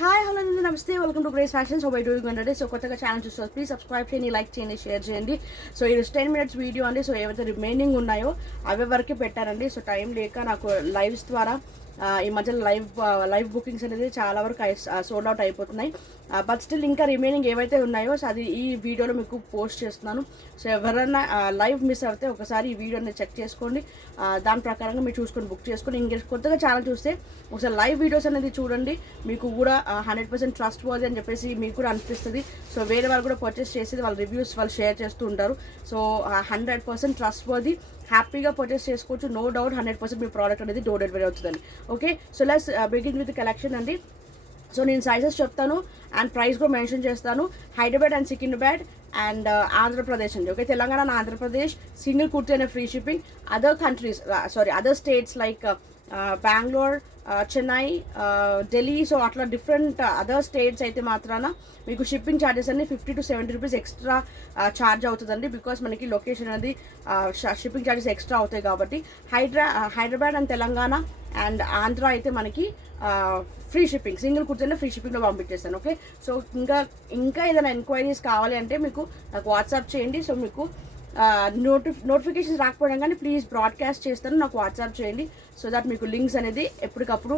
Hi hello నమస్తే welcome to grace fashion. So by doing అంటే so కొత్తగా channel చూస్తారు ప్లీజ్ సబ్స్క్రైబ్ చేయండి, లైక్ చేయండి, షేర్ చేయండి. సో ఈరోజు 10 minutes వీడియో అండి. సో ఏవైతే రిమైనింగ్ ఉన్నాయో అవి వరకే పెట్టారండి. సో టైం లేక నాకు లైవ్స్ ద్వారా ఈ మధ్యలో లైవ్ బుకింగ్స్ అనేది చాలా వరకు సోల్డ్ అవుట్ అయిపోతున్నాయి. బట్ స్టిల్ ఇంకా రిమైనింగ్ ఏవైతే ఉన్నాయో సో అది ఈ వీడియోలో మీకు పోస్ట్ చేస్తున్నాను. సో ఎవరైనా లైవ్ మిస్ అవుతే ఒకసారి ఈ వీడియోని చెక్ చేసుకోండి, దాని ప్రకారంగా మీరు చూసుకొని బుక్ చేసుకొని. ఇంక కొత్తగా ఛానల్ చూస్తే ఒకసారి లైవ్ వీడియోస్ అనేది చూడండి, మీకు కూడా 100% ట్రస్ట్ వర్ది అని చెప్పేసి మీకు కూడా అనిపిస్తుంది. సో వేరే వాళ్ళు కూడా పర్చేస్ చేసేది వాళ్ళ రివ్యూస్ వాళ్ళు షేర్ చేస్తూ ఉంటారు. సో 100% ట్రస్ట్ వర్ది, హ్యాపీగా పర్చేస్ చేసుకోవచ్చు, నో డౌట్ 100% మీ ప్రోడక్ట్ అనేది డోర్ డెలివరీ అవుతుందండి. Okay, so let's begin with collection అండి. సో నేను సైజెస్ చెప్తాను అండ్ ప్రైస్ కూడా మెన్షన్ చేస్తాను. హైదరాబాద్ అండ్ సికింద్రాబాద్ అండ్ ఆంధ్రప్రదేశ్ అండి. Okay, Telangana and Andhra Pradesh single kurti అనే free shipping. Other countries other states like Bengaluru, Chennai, Delhi, so అట్లా డిఫరెంట్ అదర్ స్టేట్స్ అయితే మాత్రాన మీకు షిప్పింగ్ ఛార్జెస్ అన్ని 50 to 70 రూపీస్ ఎక్స్ట్రా ఛార్జ్ అవుతుందండి. బికాస్ మనకి లొకేషన్ అనేది షిప్పింగ్ ఛార్జెస్ ఎక్స్ట్రా అవుతాయి కాబట్టి. హైదరాబాద్ అండ్ తెలంగాణ అండ్ ఆంధ్ర అయితే మనకి ఫ్రీ షిప్పింగ్, సింగిల్ కుర్తీనే ఫ్రీ షిప్పింగ్లో పంపించేస్తాను. ఓకే, సో ఇంకా ఏదైనా ఎంక్వైరీస్ కావాలి అంటే మీకు నాకు వాట్సాప్ చేయండి. సో మీకు నోటిఫికేషన్స్ రాకపోవడం కానీ ప్లీజ్ బ్రాడ్కాస్ట్ చేస్తాను, నాకు వాట్సాప్ చేయండి. సో దట్ మీకు లింక్స్ అనేది ఎప్పటికప్పుడు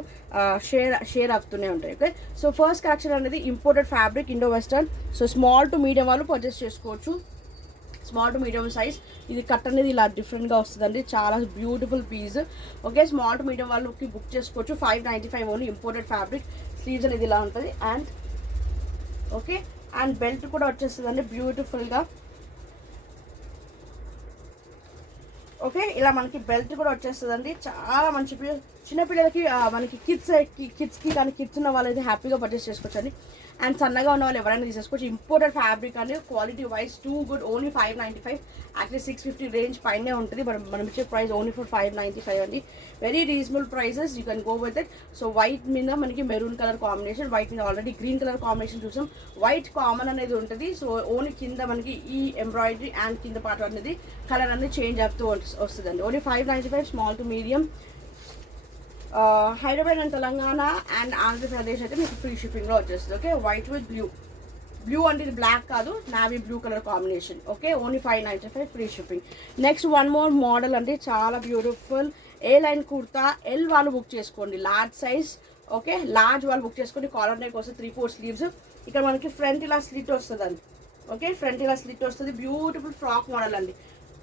షేర్ అవుతూనే ఉంటాయి. ఓకే, సో ఫస్ట్ కలెక్షన్ అనేది imported fabric indo western. So small to medium వాళ్ళు పర్చేస్ చేసుకోవచ్చు, స్మాల్ టు మీడియం సైజ్. ఇది కట్ అనేది ఇలా డిఫరెంట్గా వస్తుందండి, చాలా beautiful piece. Okay, small to medium వాళ్ళకి బుక్ చేసుకోవచ్చు. 595 ఓన్లీ. ఇంపోర్టెడ్ ఫ్యాబ్రిక్, స్లీవ్స్ అనేది ఇలా ఉంటుంది. అండ్ ఓకే, అండ్ బెల్ట్ కూడా వచ్చేస్తుందండి బ్యూటిఫుల్గా. ఓకే, ఇలా మనకి బెల్ట్ కూడా వచ్చేస్తుందండి, చాలా మంచి చిన్నపిల్లలకి మనకి కిడ్స్కి కానీ కిడ్స్ ఉన్న వాళ్ళైతే హ్యాపీగా పర్చేస్ చేసుకోవచ్చండి. అండ్ సన్నగా ఉన్న వాళ్ళు ఎవరైనా తీసేసుకోవచ్చు. ఇంపోర్టెడ్ ఫ్యాబ్రిక్ అండి, quality wise too good. Only 595, actually 650 range పైనే ఉంటుంది. మనం ఇచ్చే ప్రైస్ ఓన్లీ ఫర్ 595 అండి. Very reasonable prices, you can go with it. So white మీద మనకి మెరూన్ కలర్ కాంబినేషన్, వైట్ మీద ఆల్రెడీ గ్రీన్ కలర్ కాంబినేషన్ చూసాం. వైట్ కామన్ అనేది ఉంటుంది. సో ఓన్లీ కింద మనకి ఈ ఎంబ్రాయిడరీ అండ్ కింద పార్ట్ అనేది కలర్ అనేది చేంజ్ అవుతూ వస్తుందండి. Only 595, small to medium. Hyderabad and Telangana and Andhra Pradesh అయితే మీకు ఫ్రీ షిప్పింగ్లో వచ్చేస్తుంది. ఓకే, వైట్ విత్ బ్లూ అంటే ఇది బ్లాక్ కాదు, navy blue colour combination. Okay, only 595 free shipping. Next one more model అంటే చాలా బ్యూటిఫుల్ ఏ లైన్ కుర్తా. ఎల్ వాళ్ళు బుక్ చేసుకోండి, లార్జ్ సైజ్. ఓకే, లార్జ్ వాళ్ళు బుక్ చేసుకోండి. కాలర్ నెక్ వస్తుంది, 3/4 స్లీవ్స్. ఇక్కడ మనకి ఫ్రంట్ ఇలా స్లిట్ వస్తుంది అండి. ఓకే, ఫ్రంట్ ఇలా స్లిట్ వస్తుంది. బ్యూటిఫుల్ ఫ్రాక్ మోడల్ అండి.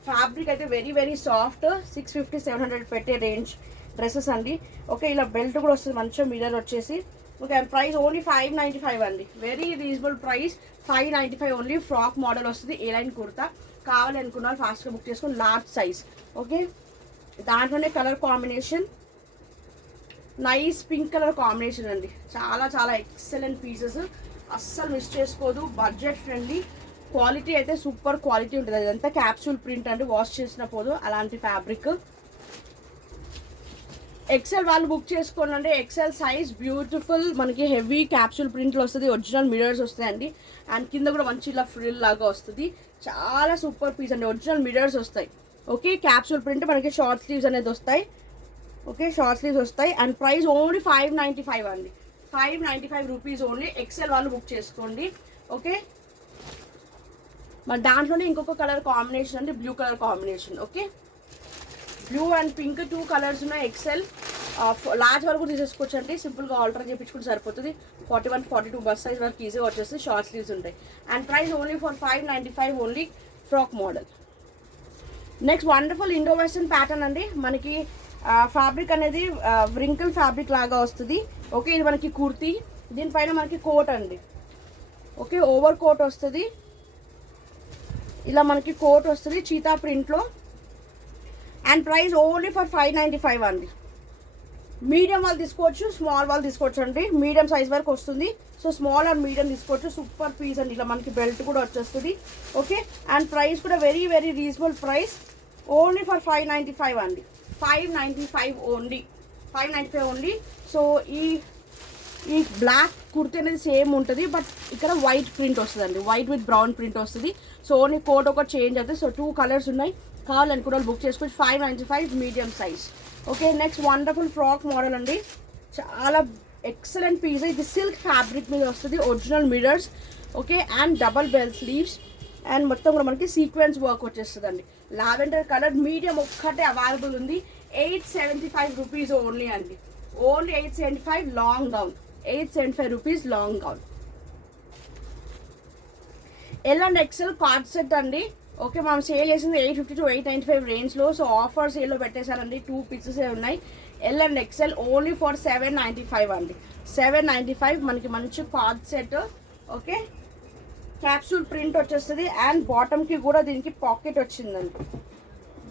ఫ్యాబ్రిక్ అయితే వెరీ వెరీ సాఫ్ట్. 650-700 పెట్టే రేంజ్ డ్రెస్సెస్ అండి. ఓకే, ఇలా బెల్ట్ కూడా వస్తుంది మంచిగా, మిర్రర్ వచ్చేసి. ఓకే, ప్రైస్ ఓన్లీ 595 అండి. Very reasonable price, 595 only. Frock model వస్తుంది, ఏ లైన్ కుర్తా. కావాలి అనుకున్న వాళ్ళు ఫాస్ట్గా బుక్ చేసుకుని, లార్జ్ సైజ్. ఓకే, దాంట్లోనే colour combination nice pink colour combination అండి. చాలా చాలా ఎక్సలెంట్ పీసెస్, అస్సలు మిస్ చేసుకోదు. బడ్జెట్ ఫ్రెండ్లీ, క్వాలిటీ అయితే సూపర్ క్వాలిటీ ఉంటుంది. అదంతా క్యాప్సూల్ ప్రింట్ అండి, వాష్ చేసిన పోదు అలాంటి ఫ్యాబ్రిక్. ఎక్సెల్ వాళ్ళు బుక్ చేసుకోండి. ఎక్సెల్ సైజ్ బ్యూటిఫుల్, మనకి హెవీ క్యాప్సూల్ ప్రింట్లు వస్తుంది, ఒరిజినల్ మిరర్స్ వస్తాయండి. అండ్ కింద కూడా మంచి ఇలా ఫ్రిల్ లాగా వస్తుంది. చాలా సూపర్ పీస్ అండి, ఒరిజినల్ మిరర్స్ వస్తాయి. ఓకే, క్యాప్సూల్ ప్రింట్ మనకి షార్ట్ స్లీవ్స్ అనేది వస్తాయి. ఓకే, షార్ట్ స్లీవ్స్ వస్తాయి. అండ్ ప్రైస్ ఓన్లీ 595 అండి. 595 రూపీస్ ఓన్లీ. ఎక్సెల్ వాళ్ళు బుక్ చేసుకోండి. ఓకే, మరి దాంట్లోనే ఇంకొక కలర్ కాంబినేషన్ అండి, blue colour combination. Okay, blue and pink 2 colours ఉన్నాయి. ఎక్సెల్ లార్జ్ వరకు తీసేసుకోవచ్చు అండి, సింపుల్గా ఆల్టర్ చేయించుకుంటే సరిపోతుంది. 41-42 బస్ సైజ్ వరకు ఈజీగా వచ్చేసి షార్ట్ స్లీవ్స్ ఉంటాయి. And price only for 595 only. Frock model. Next wonderful Indo western pattern అండి. మనకి ఫ్యాబ్రిక్ అనేది వ్రింకిల్ ఫ్యాబ్రిక్ లాగా వస్తుంది. ఓకే, ఇది మనకి కుర్తీ, దీనిపైన మనకి కోట్ అండి. ఓకే, ఓవర్ కోట్ వస్తుంది, ఇలా మనకి కోట్ వస్తుంది చీతా ప్రింట్లో. అండ్ ప్రైస్ ఓన్లీ ఫర్ 595 అండి. మీడియం వాళ్ళు తీసుకోవచ్చు, స్మాల్ వాళ్ళు తీసుకోవచ్చు అండి. మీడియం సైజ్ వరకు వస్తుంది. సో స్మాల్ అండ్ మీడియం తీసుకోవచ్చు. సూపర్ పీస్ అండి. ఇలా మనకి బెల్ట్ కూడా వచ్చేస్తుంది. ఓకే, అండ్ ప్రైస్ కూడా very very reasonable price, only for 595 అండి. 595 ఓన్లీ. 595 ఓన్లీ. సో ఈ బ్లాక్ కుర్తీ అనేది సేమ్ ఉంటుంది, బట్ ఇక్కడ వైట్ ప్రింట్ వస్తుందండి, వైట్ విత్ బ్రౌన్ ప్రింట్ వస్తుంది. సో ఓన్లీ కోట్ ఒకటి చేంజ్ అవుతుంది. సో 2 కలర్స్ ఉన్నాయి, కావాలనుకున్న బుక్ చేసుకోవచ్చు. 595 medium size. Okay, next wonderful frock model అండి. చాలా ఎక్సలెంట్ పీస్. ఇది సిల్క్ ఫ్యాబ్రిక్ మీద వస్తుంది, original mirrors. Okay, and double bell sleeves and మొత్తం కూడా మనకి సీక్వెన్స్ వర్క్ వచ్చేస్తుందండి. లావెండర్ కలర్ మీడియం ఒక్కటే అవైలబుల్ ఉంది. 875 రూపీస్ ఓన్లీ అండి. Only 875 long gown. 875 rupees long gown. L and XL card set అండి. ఓకే, మనం సేల్ చేసింది 850 to 895 రేంజ్లో. సో ఆఫర్ సేల్లో పెట్టేశారండి. 2 పీసెస్ ఉన్నాయి. L and XL only for 795 అండి. 795 మనకి మంచి cord set. Okay, capsule print వచ్చేస్తుంది అండ్ బాటమ్కి కూడా దీనికి పాకెట్ వచ్చిందండి.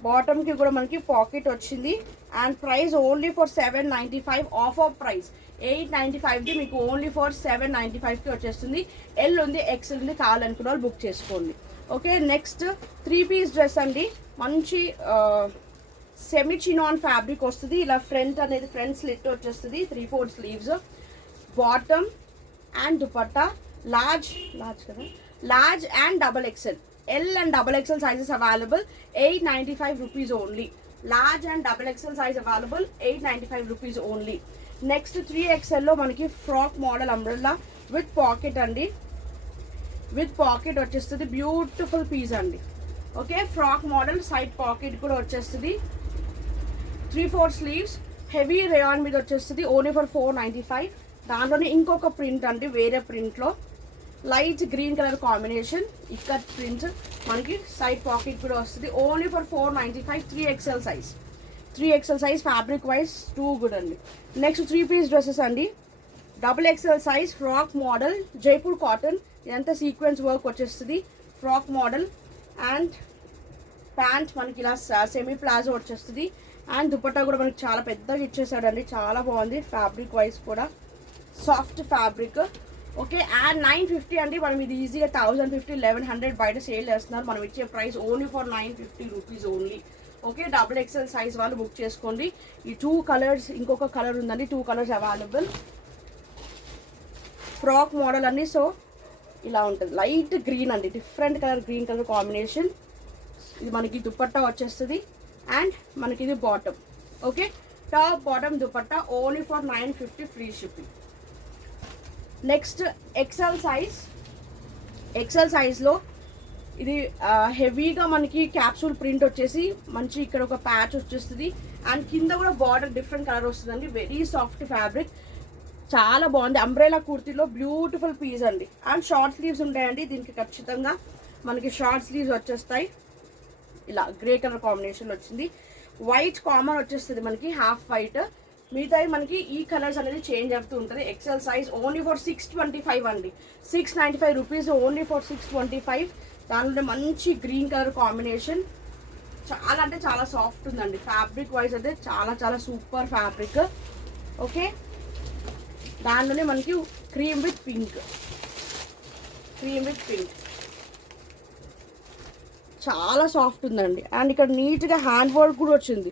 బాటమ్కి కూడా మనకి పాకెట్ వచ్చింది and price only for 795. Offer price 895ది మీకు ఓన్లీ ఫర్ 795కి వచ్చేస్తుంది. ఎల్ ఉంది, ఎక్సెల్ ఉంది, కావాలనుకున్న వాళ్ళు బుక్ చేసుకోండి. ఓకే, నెక్స్ట్ 3 పీస్ డ్రెస్ అండి. మంచి సెమీ చినాన్ ఫ్యాబ్రిక్ వస్తుంది. ఇలా ఫ్రంట్ అనేది ఫ్రంట్ స్లిట్ వచ్చేస్తుంది, 3/4 sleeves, bottom and dupatta. Large కదా, large and double XL. L and double XL sizes available. 895 rupees only. Large and double XL size available. 895 rupees only. Next 3XLలో మనకి frock model umbrella with pocket అండి. With pocket వచ్చేస్తుంది. Beautiful piece అండి. Okay, frock model side pocket కూడా వచ్చేస్తుంది. 3/4 sleeves, heavy rayon మీద వచ్చేస్తుంది. Only for 495. దాంట్లోనే ఇంకొక ప్రింట్ అండి, వేరే ప్రింట్లో light green colour combination ikat print. మనకి సైడ్ పాకెట్ కూడా వస్తుంది. Only for 495. 3XL size. 3XL size fabric wise too good అండి. నెక్స్ట్ 3 పీస్ డ్రెస్సెస్ అండి. Double XL size frock model Jaipur cotton. ఇదంతా సీక్వెన్స్ వర్క్ వచ్చేస్తుంది. ఫ్రాక్ మోడల్ అండ్ ప్యాంట్ మనకి ఇలా semi palazzo వచ్చేస్తుంది. అండ్ దుపట్టా కూడా మనకి చాలా పెద్దగా ఇచ్చేసాడండి. చాలా బాగుంది ఫ్యాబ్రిక్ వైజ్ కూడా, సాఫ్ట్ ఫ్యాబ్రిక్. ఓకే, అండ్ 950 అండి. మనం ఇది ఈజీగా 1050, 1100 బయట సేల్ చేస్తున్నారు. మనం ఇచ్చే price only for 950 rupees only. Okay, double XL size వాళ్ళు బుక్ చేసుకోండి. ఈ 2 కలర్స్, ఇంకొక కలర్ ఉందండి, 2 కలర్స్ అవైలబుల్. ఫ్రాక్ మోడల్ అండి. సో ఇలా ఉంటుంది, లైట్ గ్రీన్ అండి, different colour green colour combination. ఇది మనకి దుపట్టా వచ్చేస్తుంది అండ్ మనకి ఇది bottom. Okay, top bottom dupatta only for 950 free shipping. Next XL size. XL సైజ్లో ఇది హెవీగా మనకి క్యాప్సూల్ ప్రింట్ వచ్చేసి మంచి ఇక్కడ ఒక ప్యాచ్ వచ్చేస్తుంది అండ్ కింద కూడా బార్డర్ డిఫరెంట్ కలర్ వస్తుందండి. వెరీ సాఫ్ట్ ఫ్యాబ్రిక్, చాలా బాగుంది. అంబ్రెలా కుర్తీలో బ్యూటిఫుల్ పీస్ అండి. అండ్ షార్ట్ స్లీవ్స్ ఉంటాయండి దీనికి. ఖచ్చితంగా మనకి షార్ట్ స్లీవ్స్ వచ్చేస్తాయి. ఇలా గ్రే కలర్ కాంబినేషన్ వచ్చింది. వైట్ కామన్ వచ్చేస్తుంది మనకి, హాఫ్ వైట్. మిగతాయి మనకి ఈ కలర్స్ అనేది చేంజ్ అవుతూ ఉంటుంది. ఎక్సెల్ సైజ్ ఓన్లీ ఫర్ 625 అండి. 695 రూపీస్ ఓన్లీ ఫర్ 625. దానిలో మంచి గ్రీన్ కలర్ కాంబినేషన్. చాలా అంటే చాలా సాఫ్ట్ ఉందండి. ఫ్యాబ్రిక్ వైజ్ అయితే చాలా చాలా సూపర్ ఫ్యాబ్రిక్. ఓకే, దానిలోనే మనకి cream with pink. Cream with pink చాలా సాఫ్ట్ ఉందండి. అండ్ ఇక్కడ నీట్గా హ్యాండ్ వర్క్ కూడా వచ్చింది.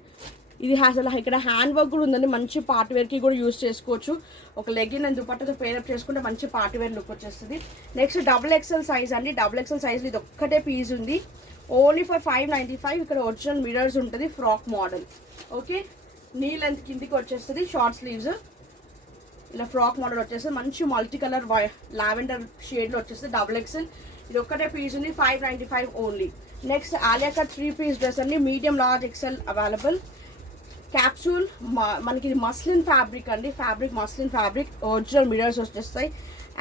ఇది అసలు ఇక్కడ హ్యాండ్ వర్క్ కూడా ఉందండి. మంచి పార్టీ వేర్కి కూడా యూజ్ చేసుకోవచ్చు. ఒక లెగిన్ అండ్ దుపట్టాతో పేరప్ చేసుకుంటే మంచి పార్టీ వేర్ లుక్ వచ్చేస్తుంది. నెక్స్ట్ డబుల్ ఎక్సెల్ సైజ్ అండి. డబుల్ ఎక్సెల్ సైజ్లో ఇది ఒక్కటే పీస్ ఉంది. Only for 595. ఇక్కడ ఒరిజినల్ మిరర్స్ ఉంటుంది. Frock model. Okay, knee length కిందికి వచ్చేస్తుంది. షార్ట్ స్లీవ్స్ ఇలా ఫ్రాక్ మోడల్ వచ్చేస్తుంది. మంచి మల్టీ కలర్ లావెండర్ షేడ్లో వచ్చేస్తుంది. డబుల్ ఎక్సెల్ ఇది ఒక్కటే పీస్ ఉంది. 595 only. Next Alia cut 3 piece dress అండి. Medium large XL available. Capsule మనకి ఇది మస్లిన్ ఫ్యాబ్రిక్ అండి. Fabric muslin fabric, original mirrors వచ్చేస్తాయి.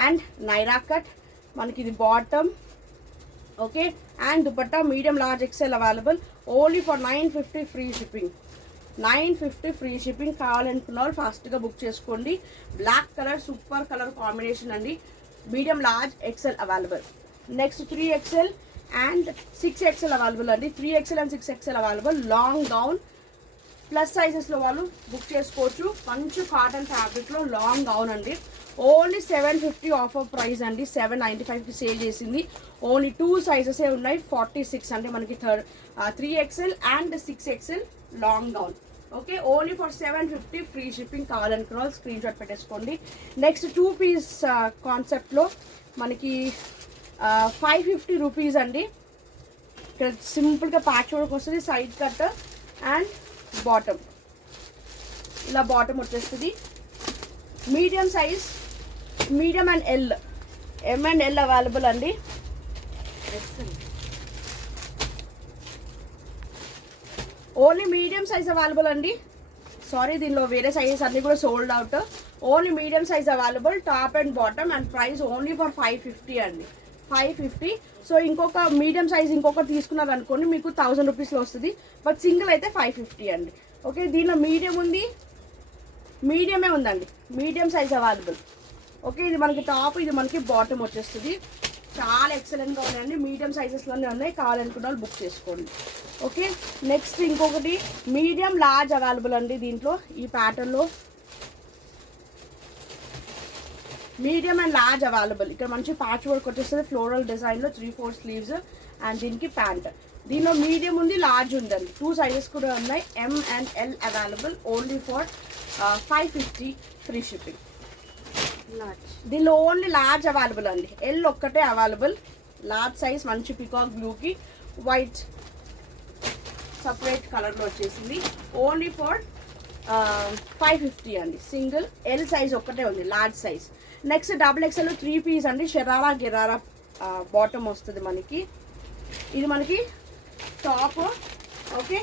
అండ్ నైరా కట్ మనకి ఇది bottom. Okay, and dupatta medium large XL available. Only for 950 free shipping. 950 free shipping. కావాలనుకున్న వాళ్ళు ఫాస్ట్గా బుక్ చేసుకోండి. Black colour super colour combination అండి. Medium large XL available. Next 3XL and 6XL available అండి. 3XL and 6XL available. Long gown plus సైజెస్లో వాళ్ళు book చేసుకోవచ్చు. మంచి కాటన్ ఫ్యాబ్రిక్లో లాంగ్ గౌన్ అండి. ఓన్లీ 750 ఆఫర్ ప్రైస్ అండి. 795కి సేల్ చేసింది. ఓన్లీ 2 సైజెసే ఉన్నాయి. 46 అంటే మనకి 3XL and 6XL long gown. Okay, only for 750 free shipping. కావాలనుకున్న వాళ్ళు స్క్రీన్ షాట్ పెట్టేసుకోండి. నెక్స్ట్ 2 పీస్ కాన్సెప్ట్లో మనకి 550 రూపీస్ అండి. ఇక్కడ సింపుల్గా ప్యాచ్ వర్క్ వస్తుంది. సైడ్ కట్ అండ్ బాటమ్ ఇలా బాటమ్ వచ్చేస్తుంది. Medium size, medium and L, M and L available అండి. ఓన్లీ మీడియం సైజ్ అవైలబుల్ అండి. సారీ, దీనిలో వేరే సైజెస్ అన్నీ కూడా sold out. Only medium size available, top and bottom, and price only for 550 అండి, 550. So ఇంకొక మీడియం సైజ్ ఇంకొకటి తీసుకున్నారు అనుకోండి మీకు 1000 రూపీస్లో వస్తుంది. బట్ సింగిల్ అయితే 550 అండి. ఓకే, దీనిలో మీడియం ఉంది, మీడియమే ఉందండి, మీడియం సైజ్ అవైలబుల్. ఓకే, ఇది మనకి టాప్, ఇది మనకి బాటమ్ వచ్చేస్తుంది. చాలా ఎక్సలెంట్గా ఉన్నాయండి, మీడియం సైజెస్లోనే ఉన్నాయి. కావాలనుకున్న వాళ్ళు బుక్ చేసుకోండి. ఓకే, నెక్స్ట్ ఇంకొకటి మీడియం లార్జ్ అవైలబుల్ అండి. దీంట్లో ఈ ప్యాటర్న్లో మీడియం అండ్ లార్జ్ అవైలబుల్. ఇక్కడ మంచి ప్యాచ్ వర్క్ వచ్చేస్తుంది ఫ్లోరల్ డిజైన్లో, 3/4 స్లీవ్స్ అండ్ దీనికి ప్యాంట్. దీనిలో మీడియం ఉంది, లార్జ్ ఉందండి, 2 సైజెస్ కూడా ఉన్నాయి. M and L available, only for 550 free shipping. దీనిలో ఓన్లీ లార్జ్ అవైలబుల్ అండి, ఎల్ ఒక్కటే అవైలబుల్. లార్జ్ సైజ్ మంచి పికాక్ బ్లూకి వైట్ సపరేట్ కలర్లో వచ్చేసింది. ఓన్లీ ఫర్ 550 అండి. సింగిల్ ఎల్ సైజ్ ఒక్కటే ఉంది, large size. Next double XL 3 piece అండి, షరారా గిరారా బాటమ్ వస్తుంది మనకి. ఇది మనకి టాప్. ఓకే,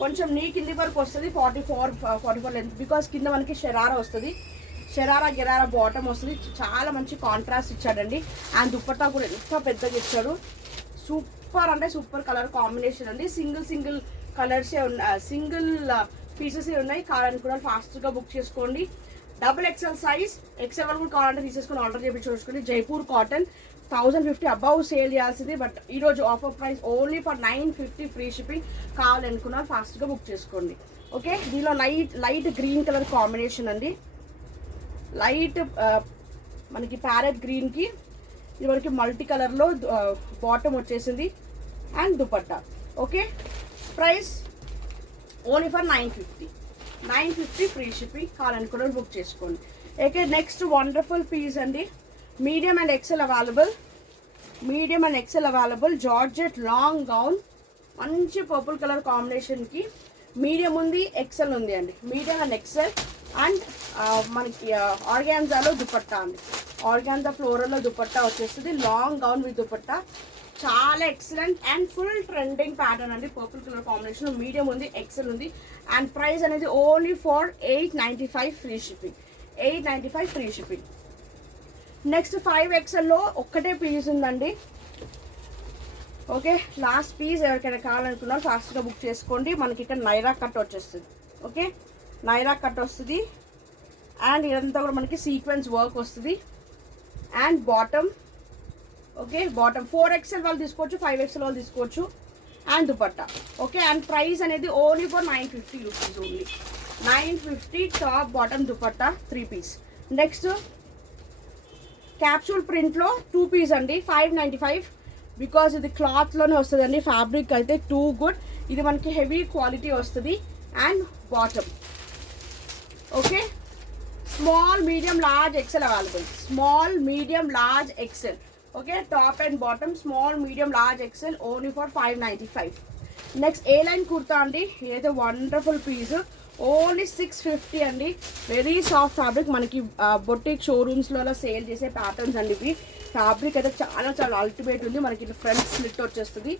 కొంచెం నీ కింది వరకు వస్తుంది, 44 లెంత్, బికాస్ కింద మనకి షరారా వస్తుంది. షరారా గిరారా బాటమ్ వస్తుంది. చాలా మంచి కాంట్రాస్ట్ ఇచ్చాడండి. అండ్ దుప్పట్టా కూడా ఎంత పెద్దగా ఇచ్చాడు. సూపర్ అంటే సూపర్ కలర్ కాంబినేషన్ అండి. సింగిల్ కలర్సే ఉన్నాయి, సింగిల్ పీసెసే ఉన్నాయి. కావాలనుకున్న ఫాస్ట్గా బుక్ చేసుకోండి. డబుల్ ఎక్స్ఎల్ సైజ్, ఎక్స్ఎల్ కూడా కావాలంటే తీసేసుకొని ఆర్డర్ చేయించుకోండి. జైపూర్ కాటన్ 1050 అబౌవ్ సేల్ చేయాల్సింది. బట్ ఈరోజు offer price only for 950 free shipping. కావాలనుకున్న ఫాస్ట్గా బుక్ చేసుకోండి. ఓకే, దీనిలో లైట్ గ్రీన్ కలర్ కాంబినేషన్ అండి. లైట్ మనకి ప్యారెట్ గ్రీన్కి ఇది మనకి మల్టీ కలర్లో బాటమ్ వచ్చేసింది and dupatta. Okay, price only for 950 free shipping. కావాలనుకున్న బుక్ చేసుకోండి. ఓకే, నెక్స్ట్ వండర్ఫుల్ పీస్ అండి. Medium and XL available, medium and XL available. Georgette long gown, మంచి పర్పుల్ కలర్ కాంబినేషన్కి మీడియం ఉంది, ఎక్సెల్ ఉంది అండి. Medium and XL. అండ్ మనకి ఆర్గాన్జాలో దుపట్టా అండి, ఆర్గాన్జా ఫ్లోరల్లో దుపట్టా వచ్చేస్తుంది. లాంగ్ గౌన్ విత్ దుపట్టా, చాలా excellent and full trending pattern అండి. పర్పుల్ కలర్ కాంబినేషన్, మీడియం ఉంది, ఎక్సెల్ ఉంది. అండ్ ప్రైస్ అనేది only for 895 free shipping, 895 free shipping. Next 5XLలో ఒక్కటే పీస్ ఉందండి. ఓకే, లాస్ట్ పీస్ ఎవరికైనా కావాలనుకున్నా ఫాస్ట్గా బుక్ చేసుకోండి. మనకి ఇక్కడ నైరా కట్ వచ్చేస్తుంది. ఓకే, నైరా కట్ వస్తుంది. అండ్ ఇదంతా కూడా మనకి సీక్వెన్స్ వర్క్ వస్తుంది. And bottom, okay, bottom 4XL వాళ్ళు తీసుకోవచ్చు, 5XL వాళ్ళు తీసుకోవచ్చు. And dupatta. Okay, and price అనేది only for 950 rupees only. 950 top bottom dupatta 3 piece. Next capsule ప్రింట్లో 2 పీస్ అండి, 595. బికాజ్ ఇది క్లాత్లోనే వస్తుందండి. ఫ్యాబ్రిక్ అయితే టూ గుడ్. ఇది మనకి హెవీ క్వాలిటీ వస్తుంది. And bottom. Okay, small medium large XL available, small medium large XL. Okay, top and bottom small medium large XL, only for 595. Next A line kurta అండి, ఏదైతే wonderful piece, only 650 అండి. Very soft fabric. మనకి boutique షోరూమ్స్లో అలా sale చేసే patterns అండి ఇవి. Fabric అయితే చాలా అల్టిమేట్ ఉంది. మనకి ఫ్రంట్ స్లిట్ వచ్చేస్తుంది.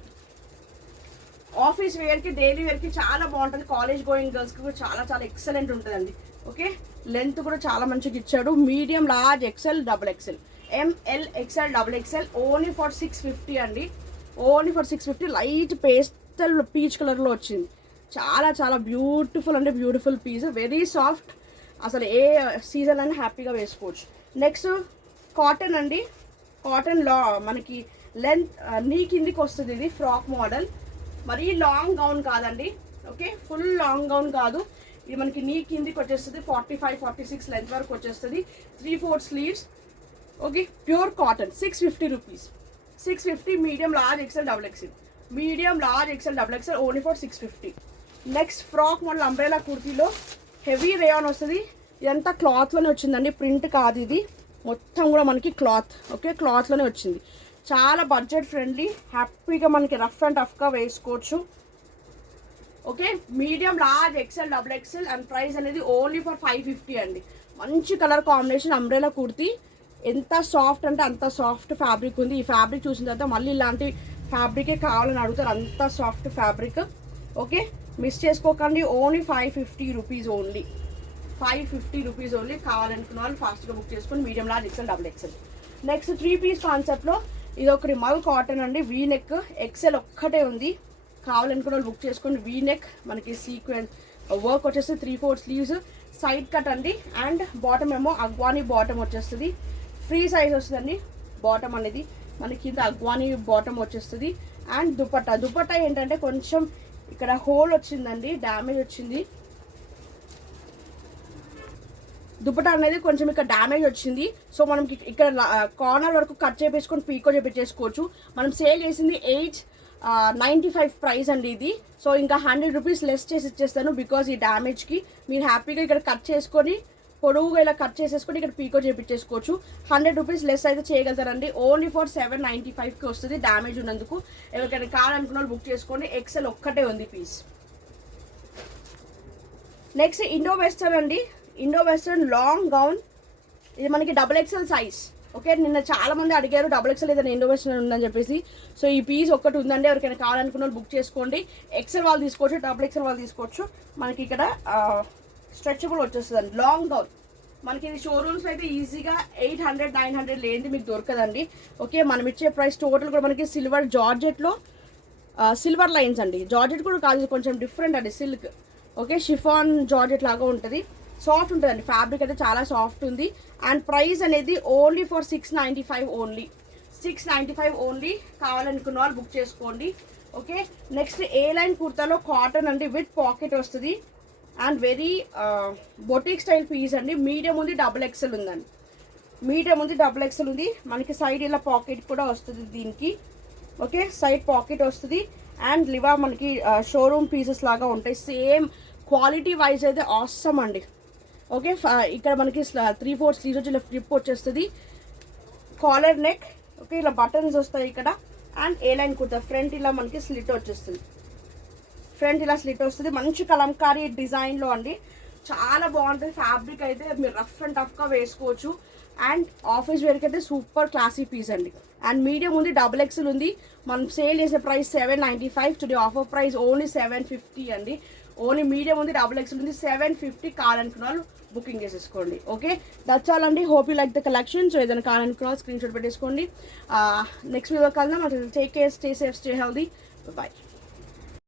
ఆఫీస్ వేర్కి, డైలీ వేర్కి చాలా బాగుంటుంది. కాలేజ్ గోయింగ్ గర్ల్స్కి కూడా చాలా ఎక్సలెంట్ ఉంటుందండి. ఓకే, లెంత్ కూడా చాలా మంచిగా ఇచ్చాడు. Medium large XL, double XL, M L XL, double XL, only for 650 అండి. Only for 650. Light pastel peach కలర్లో వచ్చింది. చాలా బ్యూటిఫుల్ అంటే బ్యూటిఫుల్ పీస్, వెరీ సాఫ్ట్. అసలు ఏ సీజన్ అయినా హ్యాపీగా వేసుకోవచ్చు. నెక్స్ట్ కాటన్ అండి. కాటన్లో మనకి లెంత్ నీ కిందికి వస్తుంది. ఇది ఫ్రాక్ మోడల్, మరీ లాంగ్ గౌన్ కాదండి. ఓకే, ఫుల్ లాంగ్ గౌన్ కాదు. ఇది మనకి నీ కిందికి వచ్చేస్తుంది. 45-46 లెంత్ వరకు వచ్చేస్తుంది. 3/4 sleeves. Okay, pure cotton, 650 rupees. 650 medium large XL, double XL, medium large XL, double XL, only for 650. Next frock model umbrella కుర్తీలో హెవీ రేయాన్ వస్తుంది. ఇదంతా క్లాత్లోనే వచ్చిందండి, ప్రింట్ కాదు ఇది. మొత్తం కూడా మనకి క్లాత్. ఓకే, క్లాత్లోనే వచ్చింది. చాలా బడ్జెట్ ఫ్రెండ్లీ, హ్యాపీగా మనకి రఫ్ అండ్ టఫ్గా వేసుకోవచ్చు. Okay, medium large XL, double XL. And price అనేది ఓన్లీ ఫర్ 550 అండి. మంచి కలర్ కాంబినేషన్, అంబ్రెలా కుర్తీ. ఎంత సాఫ్ట్ అంటే అంత సాఫ్ట్ ఫ్యాబ్రిక్ ఉంది. ఈ ఫ్యాబ్రిక్ చూసిన తర్వాత మళ్ళీ ఇలాంటి ఫ్యాబ్రికే కావాలని అడుగుతారు, అంత సాఫ్ట్ ఫ్యాబ్రిక్. ఓకే, మిస్ చేసుకోకండి. Only 550 rupees, only 550 rupees only. కావాలనుకున్న వాళ్ళు ఫాస్ట్గా బుక్ చేసుకొని medium large XL double XL. Next 3 piece కాన్సెప్ట్లో ఇది ఒక రిమల్ కాటన్ అండి, వీ నెక్, ఎక్సెల్ ఒక్కటే ఉంది. కావాలనుకున్న వాళ్ళు బుక్ చేసుకొని. వీ నెక్ మనకి సీక్వెన్స్ వర్క్ వచ్చేసి 3/4 స్లీవ్స్, సైడ్ కట్ అండి. అండ్ బాటమ్ ఏమో అగ్వానీ బాటమ్ వచ్చేస్తుంది, ఫ్రీ సైజ్ వస్తుందండి. బాటమ్ అనేది మనకి కింద అగ్వానీ బాటమ్ వచ్చేస్తుంది. అండ్ దుపట్టా ఏంటంటే కొంచెం ఇక్కడ హోల్ వచ్చిందండి, డ్యామేజ్ వచ్చింది. దుపట్టా అనేది కొంచెం ఇక్కడ డ్యామేజ్ వచ్చింది. సో మనం ఇక్కడ కార్నర్ వరకు కట్ చేపించుకొని పీకో చేపించేసుకోవచ్చు. మనం సేల్ చేసింది 895 ప్రైస్ అండి ఇది. సో ఇంకా 100 రూపీస్ లెస్ చేసి ఇచ్చేస్తాను, బికాజ్ ఈ డ్యామేజ్కి. మీరు హ్యాపీగా ఇక్కడ కట్ చేసుకొని పొడవుగా ఇలా కట్ చేసేసుకొని ఇక్కడ పీకో చేపించేసుకోవచ్చు. 100 రూపీస్ లెస్ అయితే చేయగలుగుతారండి. ఓన్లీ ఫర్ 795కి వస్తుంది డ్యామేజ్ ఉన్నందుకు. ఎవరికైనా కావాలనుకున్న వాళ్ళు బుక్ చేసుకోండి. ఎక్సెల్ ఒక్కటే ఉంది పీస్. నెక్స్ట్ ఇండో వెస్టర్న్ అండి, ఇండో వెస్టర్న్ లాంగ్ గౌన్. ఇది మనకి డబుల్ ఎక్సెల్ సైజ్. ఓకే, నిన్న చాలా మంది అడిగారు డబుల్ ఎక్సెల్ ఏదైనా ఇండో వెస్టర్న్ ఉందని చెప్పేసి. సో ఈ పీస్ ఒక్కటి ఉందండి, ఎవరికైనా కావాలనుకున్న వాళ్ళు బుక్ చేసుకోండి. ఎక్సెల్ వాళ్ళు తీసుకోవచ్చు, డబుల్ ఎక్సెల్ వాళ్ళు తీసుకోవచ్చు. మనకి ఇక్కడ స్ట్రెచబుల్ వచ్చేస్తుందండి, లాంగ్ గౌన్. మనకి ఇది షోరూమ్స్ అయితే ఈజీగా 800-900 లేనిది మీకు దొరకదండి. ఓకే, మనం ఇచ్చే ప్రైస్ టోటల్ కూడా మనకి సిల్వర్ జార్జెట్లో సిల్వర్ లైన్స్ అండి. జార్జెట్ కూడా కాదు, కొంచెం డిఫరెంట్ అండి, సిల్క్. ఓకే, షిఫాన్ జార్జెట్ లాగా ఉంటుంది, సాఫ్ట్ ఉంటుందండి. ఫ్యాబ్రిక్ అయితే చాలా సాఫ్ట్ ఉంది. అండ్ ప్రైస్ అనేది ఓన్లీ ఫర్ 695 ఓన్లీ, 695 ఓన్లీ. కావాలనుకున్న వాళ్ళు బుక్ చేసుకోండి. ఓకే, నెక్స్ట్ ఏ లైన్ కుర్తాలో కాటన్ అండి, విత్ పాకెట్ వస్తుంది. And very boutique style piece అండి. మీడియం ఉంది, డబుల్ ఎక్సెల్ ఉందండి. మీడియం ఉంది, డబుల్ ఎక్సెల్ ఉంది. మనకి సైడ్ ఇలా పాకెట్ కూడా వస్తుంది దీనికి. ఓకే, సైడ్ పాకెట్ వస్తుంది. అండ్ లివా మనకి షోరూమ్ పీసెస్ లాగా ఉంటాయి. సేమ్ క్వాలిటీ వైజ్ అయితే ఆసమ్ అండి. ఓకే, ఇక్కడ మనకి 3/4 స్లీవ్స్ వచ్చి ఇలా ఫ్లిప్ వచ్చేస్తుంది. Collar neck. ఓకే, ఇలా బటన్స్ వస్తాయి ఇక్కడ. And A line kurta, front ఇలా మనకి స్లిట్ వచ్చేస్తుంది. ఫ్రంట్ ఇలా స్లిట్ వస్తుంది, మంచి కలంకారీ డిజైన్లో అండి. చాలా బాగుంటుంది ఫ్యాబ్రిక్ అయితే. మీరు రఫ్ అండ్ టఫ్గా వేసుకోవచ్చు. అండ్ ఆఫీస్ వేర్కి అయితే సూపర్ క్లాసీ పీస్ అండి. అండ్ మీడియం ఉంది, డబుల్ ఎక్సెల్ ఉంది. మనం సేల్ చేసే price 795. Today offer price only 750 అండి. ఓన్లీ మీడియం ఉంది, డబుల్ ఎక్సెల్ ఉంది, 750. కావాలనుకున్న వాళ్ళు బుకింగ్ చేసేసుకోండి. ఓకే, దట్స్ ఆల్ అండి. Hope you like the collection. So ఏదైనా కావాలనుకున్న వాళ్ళు స్క్రీన్ షాట్ పెట్టేసుకోండి. నెక్స్ట్ వీడియో కలుద్దాం. Take care, stay safe, stay healthy. Bye.